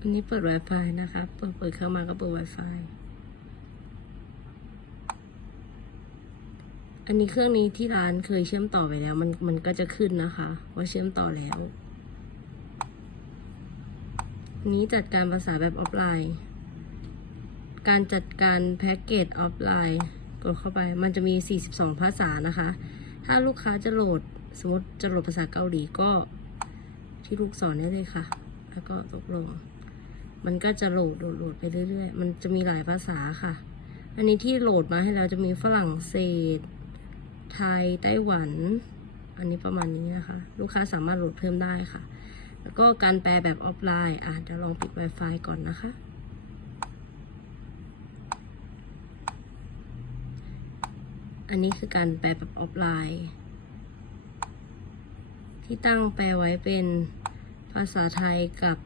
อันนี้เปิด Wi-Fi นะคะ เปิดเปิดเข้ามาก็เปิด Wi-Fi อันนี้เครื่องนี้ที่ร้านเคยเชื่อมต่อไปแล้ว มันมันก็จะขึ้นนะคะ ว่าเชื่อมต่อแล้วนนี้จัดการภาษาแบบออฟไลน์ การจัดการแพ็กเกจออฟไลน์กดเข้าไป มันจะมี 42 ภาษานะคะ ถ้าลูกค้าจะโหลดสมมติจะโหลดภาษาเกาหลีก็ที่ลูกศรได้เลยค่ะ แล้วก็ตกลง มันก็จะโหลดโหลดโหลดไปเรื่อยๆ มันจะมีหลายภาษาค่ะ อันนี้ที่โหลดมาให้เราจะมีฝรั่งเศส ไทย ไต้หวัน อันนี้ประมาณนี้นะคะ ลูกค้าสามารถโหลดเพิ่มได้ค่ะ แล้วก็การแปลแบบออฟไลน์ อะเดี๋ยวลองปิด Wi-Fi ก่อนนะคะ อันนี้คือการแปลแบบออฟไลน์ ที่ตั้งแปลไว้เป็นภาษาไทยกับ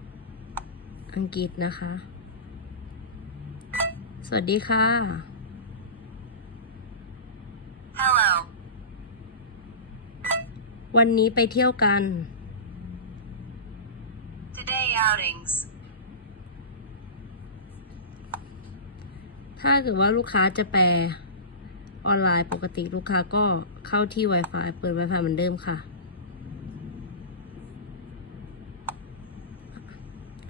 อังกฤษนะคะ สวัสดีค่ะ Hello. วันนี้ไปเที่ยวกัน Today outings. ถ้าเกิดว่าลูกค้าจะแปลออนไลน์ปกติลูกค้าก็เข้าที่ Wi-Fi เปิด Wi-Fi เหมือนเดิมค่ะ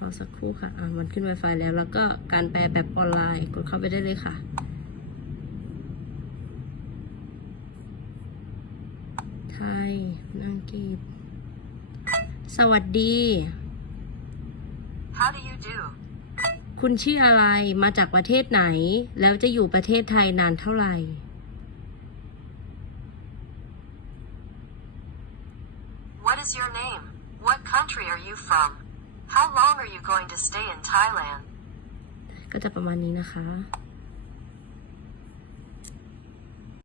อสักครู่ค่ะอะมันขึ้น Wi-Fi แล้ว แล้วก็การแปลแบบออนไลน์ กดเข้าไปได้เลยค่ะไทยอังกฤษสวัสดี How do you do? คุณชื่ออะไรมาจากประเทศไหน แล้วจะอยู่ประเทศไทยนานเท่าไหร่ What is your name? What country are you from? How long are you going to stay in Thailand? ก็จะประมาณนี้นะคะ